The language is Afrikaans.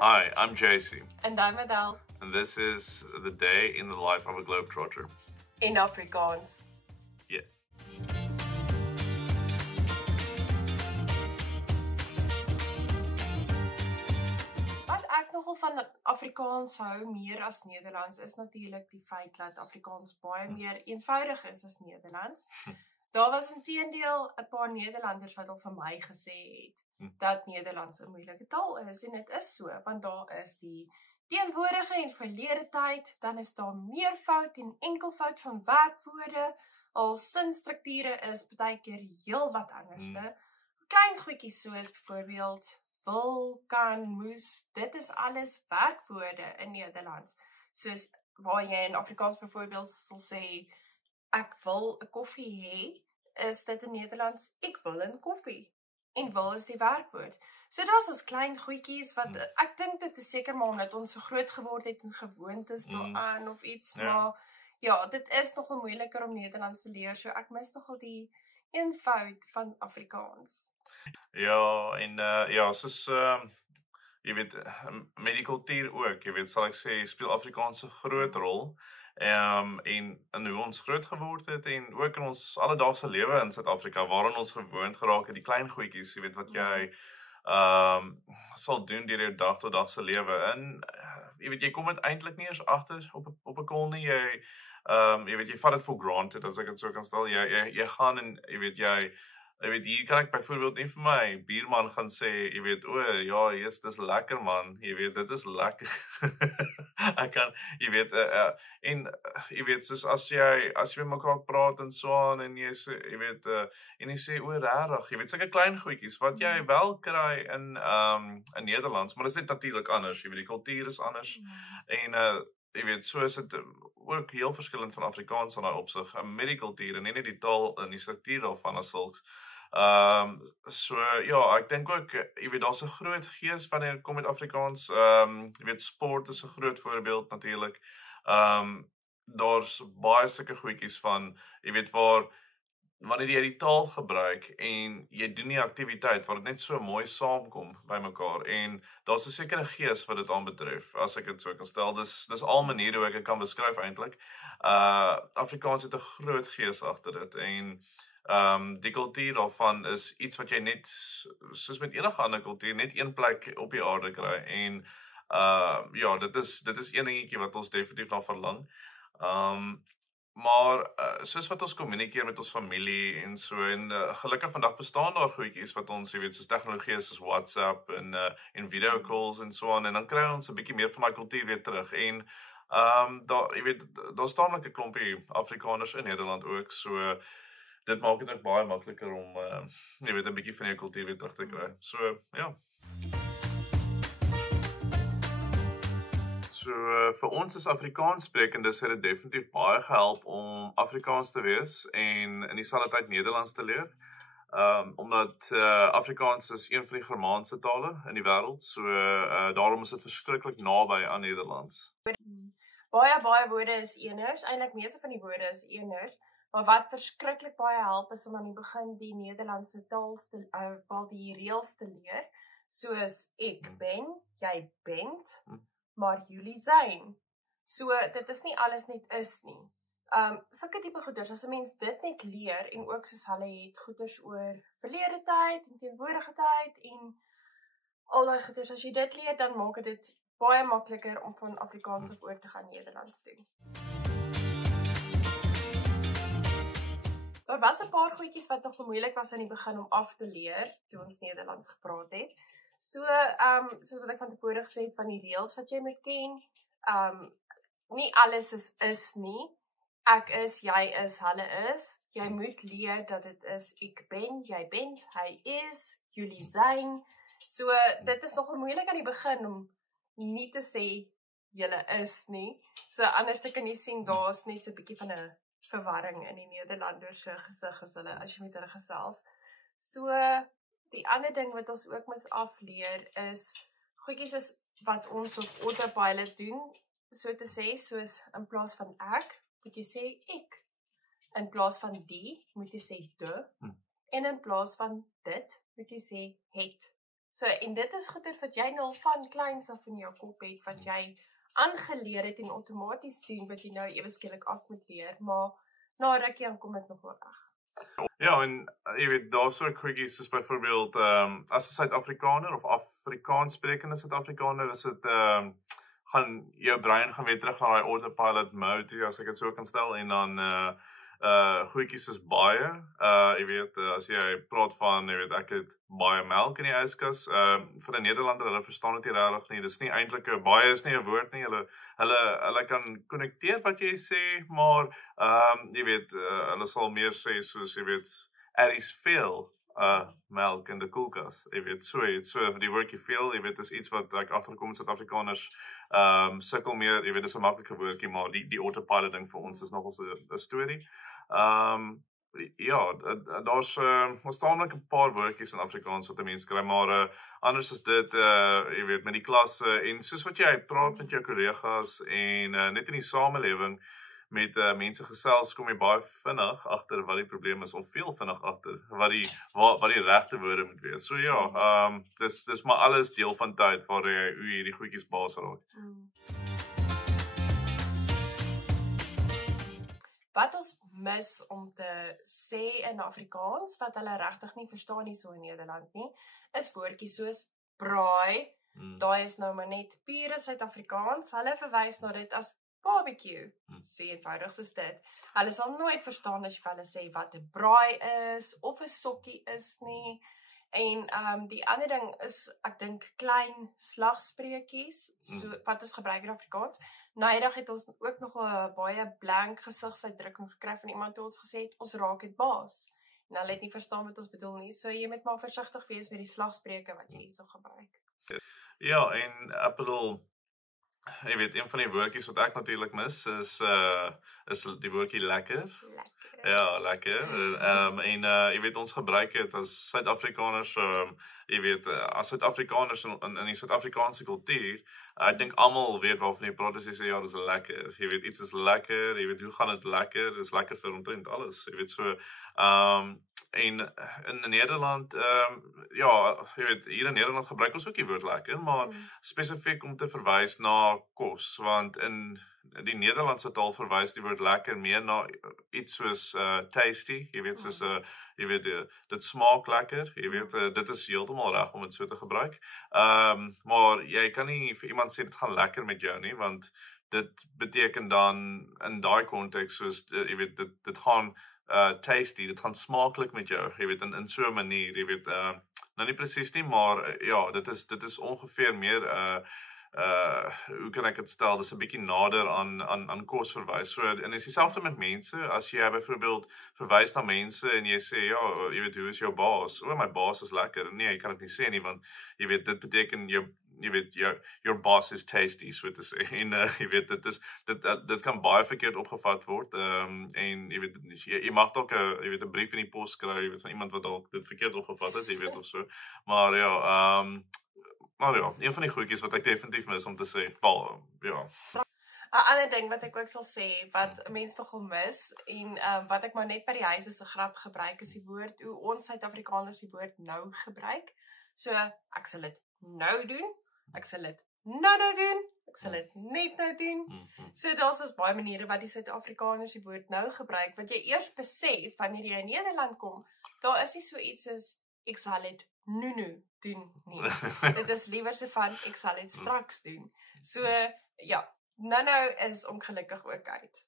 Hi, I'm JC, And I'm Adele. and this is the day in the life of a Globetrotter. In Afrikaans. Yes. Wat ek nogal van Afrikaans hou meer as Nederlands is natuurlik die feit dat Afrikaans baie meer eenvoudig is as Nederlands. Daar was inteendeel 'n paar Nederlanders wat al vir my gesê het dat Nederlands 'n moeilike taal is en dit is so, want daar is die teenwoordige en verlede tyd, dan is daar meervoud en enkelvoud van werkwoorde, al sinstrukture is partykeer heel wat anderste. Klein goedjies soos byvoorbeeld wil, kan, moes, dit is alles werkwoorde in Nederlands. Soos waar jy in Afrikaans byvoorbeeld sal sê, ek wil 'n koffie hê, is dit in Nederlands, ek wil 'n koffie. En wil is die werkwoord. So daar's ons klein goedjies wat ek dink dit is seker maar omdat ons so groot geword het en gewoontes daaraan of iets, maar ja, dit is nogal moeiliker om Nederlands te leer, so ek mis nogal die eenvoud van Afrikaans. Ja, en ja, soos jy weet, met die kultuur ook, jy weet, sal ek sê, speel Afrikaans 'n groot rol. En in hoe ons groot geword het en ook in ons alledaagse lewe in Suid-Afrika, waarin ons gewoond geraak het, die klein goedjies, jy weet, wat jy sal doen deur jou dag tot dag se lewe. En jy weet, jy kom dit eintlik nie eens agter op 'n call nie. Jy weet, jy vat dit for granted, as ek dit so kan stel. Jy gaan en jy weet, hier kan ek byvoorbeeld nie vir my buurman gaan sê, jy weet, o ja, yes, dis lekker man, jy weet, dit is lekker. Ek kan, jy weet, en jy weet, soos as jy met mekaar praat en so aan, en jy sê, jy weet, en jy sê, o regtig, jy weet, sulke klein goedjies, wat jy wel kry in Nederlands, maar dit is net natuurlik anders, jy weet, die kultuur is anders, en jy weet, so is dit ook heel verskillend van Afrikaans in daai opsig, met die kultuur, en nie die taal en die struktuur daarvan as sulks. So ja, ek dink ook, jy weet, daar's 'n groot gees wanneer dit kom met Afrikaans. Jy weet, sport is 'n groot voorbeeld natuurlik. Daar's baie sulke goedjies van, jy weet, wanneer jy die taal gebruik en jy doen die aktiwiteit waar dit net so mooi saamkom by mekaar, en daar's 'n sekere gees wat dit aanbetref, as ek dit so kan stel. Dis al maniere hoe ek dit kan beskryf eintlik. Afrikaans het 'n groot gees agter dit, en die kultuur daarvan is iets wat jy net, soos met enige ander kultuur, net een plek op die aarde kry, en ja, dit is een dingetjie wat ons definitief na verlang. Maar soos wat ons kommunikeer met ons familie en so, en gelukkig vandag bestaan daar goedjies wat ons, jy weet, soos tegnologie soos WhatsApp en video calls en so aan, en dan kry ons 'n bietjie meer van daai kultuur weer terug, en daar, jy weet, daar staan 'n klompie Afrikaners in Nederland ook, so dit maak dit ook baie makliker om, jy weet, 'n bietjie van jou kultuur weer terug te kry. So, ja. So, vir ons as Afrikaans sprekendes het dit definitief baie gehelp om Afrikaans te wees en in dieselfde tyd Nederlands te leer. Omdat Afrikaans is een van die Germaanse tale in die wêreld, so daarom is dit verskriklik naby aan Nederlands. Baie woorde is eeners, eintlik meeste van die woorde is eeners. Maar wat verskriklik baie help is om aan die begin die Nederlandse taal wel die reëls te leer, soos ek ben, jy bent, maar jullie zijn. So dit is nie alles net is nie. Sulke tipe goeders, as 'n mens dit net leer, en ook soos hulle het goeders oor verlede tyd en teenwoordige tyd en al daai goeders, as jy dit leer, dan maak dit baie makliker om van Afrikaans af oor te gaan Nederlands toe. Daar was 'n paar goedjies wat nog moeilik was aan die begin om af te leer, toe ons Nederlands gepraat het. So, soos wat ek van tevore gesê het, van die reëls wat jy moet ken, nie alles is nie. Ek is, jy is, hulle is. Jy moet leer dat dit is ek ben, jy bent, hy is, jullie zijn. So, dit is nogal moeilik aan die begin om nie te sê julle is nie. So, anders kan jy sien, daar's net so 'n bietjie van 'n verwarring in die Nederlanders se gesig as jy met hulle gesels. So, die ander ding wat ons ook moet afleer is goedjies is wat ons op autopilot doen, so te sê, soos in plaas van ek, moet jy sê ek. In plaas van die, moet jy sê de. En in plaas van dit, moet jy sê het. So en dit is goeie wat jy nou van kleins af in jou kop het wat jy aangeleer het en outomaties doen wat jy nou ewe skielik af moet leer, maar na rukkie dan kom dit nog wel reg. Ja, en jy weet, daar so quickies soos byvoorbeeld, as 'n Suid-Afrikaner of Afrikaans sprekende Suid-Afrikaner, is dit gaan jou brein gaan weer terug na daai autopilot mode, as ek dit so kan stel, en dan goedjies is baie. Jy weet, as jy praat van, jy weet, ek het baie melk in die yskas, vir 'n Nederlander, hulle verstaan dit nie regtig nie. Dis nie eintlik baie is nie 'n woord nie. Hulle kan konnekteer wat jy sê, maar jy weet, hulle sal meer sê soos jy weet, er is veel melk in die koelkas. Jy weet, so die woordjie veel, jy weet, is iets wat ek agterkom Suid-Afrikaners sukkel meer, jy weet, dis 'n maklike woordjie, maar die autopilot ding vir ons is nogal 'n storie. Ja, daar's ons staan ook 'n paar woordjies in Afrikaans wat 'n mens kry, maar anders is dit jy weet, met die klasse en soos wat jy praat met jou kollegas en net in die samelewing met mense gesels, kom jy baie vinnig agter wat die probleem is, of veel vinnig agter wat die regte woorde moet wees. So ja, dis maar alles deel van tyd waar jy hierdie goedjies baas raak. Wat ons mis om te sê in Afrikaans, wat hulle regtig nie verstaan nie so in Nederland nie, is woordjies soos braai. Daai is nou maar net pure Suid-Afrikaans. Hulle verwys na dit as barbecue. So eenvoudig soos dit. Hulle sal nooit verstaan as jy vir hulle sê wat 'n braai is of 'n sokkie is nie. En die ander ding is, ek dink, klein slagspreekies, so wat ons gebruik in Afrikaans. Naaidag het ons ook nog 'n baie blank gesigsuitdrukking gekry van iemand wat ons gesê het, ons raak dit baas. En hulle het nie verstaan wat ons bedoel nie, so jy moet maar versigtig wees met die slagspreuke wat jy hierso gebruik. Ja, en ek bedoel, jy weet, een van die woordjies wat ek natuurlik mis is die woordjie lekker. Ja, lekker. En jy weet, ons gebruik dit as Suid-Afrikaners, jy weet, as Suid-Afrikaners in die Suid-Afrikaanse kultuur, ek dink almal weet waarvan jy praat as jy sê, ja, dis lekker. Jy weet, iets is lekker, jy weet, hoe gaan dit lekker? Dis lekker vir omtrent alles. Jy weet, so, en in Nederland, ja, jy weet, hier in Nederland gebruik ons ook die woord lekker, maar spesifiek om te verwys na kos, want in die Nederlandse taal verwys die woord lekker meer na iets soos tasty, jy weet, soos jy weet, dit smaak lekker, jy weet, dit is heeltemal reg om dit so te gebruik. Maar jy kan nie vir iemand sê dit gaan lekker met jou nie, want dit beteken dan in daai konteks soos jy weet, dit gaan tasty, dit gaan smaaklik met jou, jy weet, in so 'n manier, jy weet, nou nie presies nie, maar ja, dit is ongeveer meer hoe kan ek dit stel, dis 'n bietjie nader aan kos verwys. So, en is dieselfde met mense, as jy byvoorbeeld verwys na mense en jy sê, ja, jy weet, hoe is jou baas? O, my baas is lekker. Nee, jy kan dit nie sê nie, want jy weet, dit beteken jy weet, your boss is tasty, so te sê. En jy weet, dit kan baie verkeerd opgevat word. En jy weet, jy mag dalk 'n brief in die pos kry, jy weet, van iemand wat dalk dit verkeerd opgevat het, jy weet, of so. Maar ja, een van die goedjies wat ek definitief mis om te sê, ja. 'n Ander ding wat ek ook sal sê, wat mense nogal mis, en wat ek maar net by die huis as 'n grap gebruik, is die woord, hoe ons Suid-Afrikaners die woord nou gebruik. So, ek sal dit nou doen, ek sal dit nou doen, ek sal dit net nou doen. So, daar's ons baie maniere wat die Suid-Afrikaners die woord nou gebruik, wat jy eers besef, wanneer jy in Nederland kom, daar is nie so iets soos, ek sal dit nu doen nie. Dit is liewer so van, ek sal dit straks doen. So, ja, nou is ongelukkig ook uit.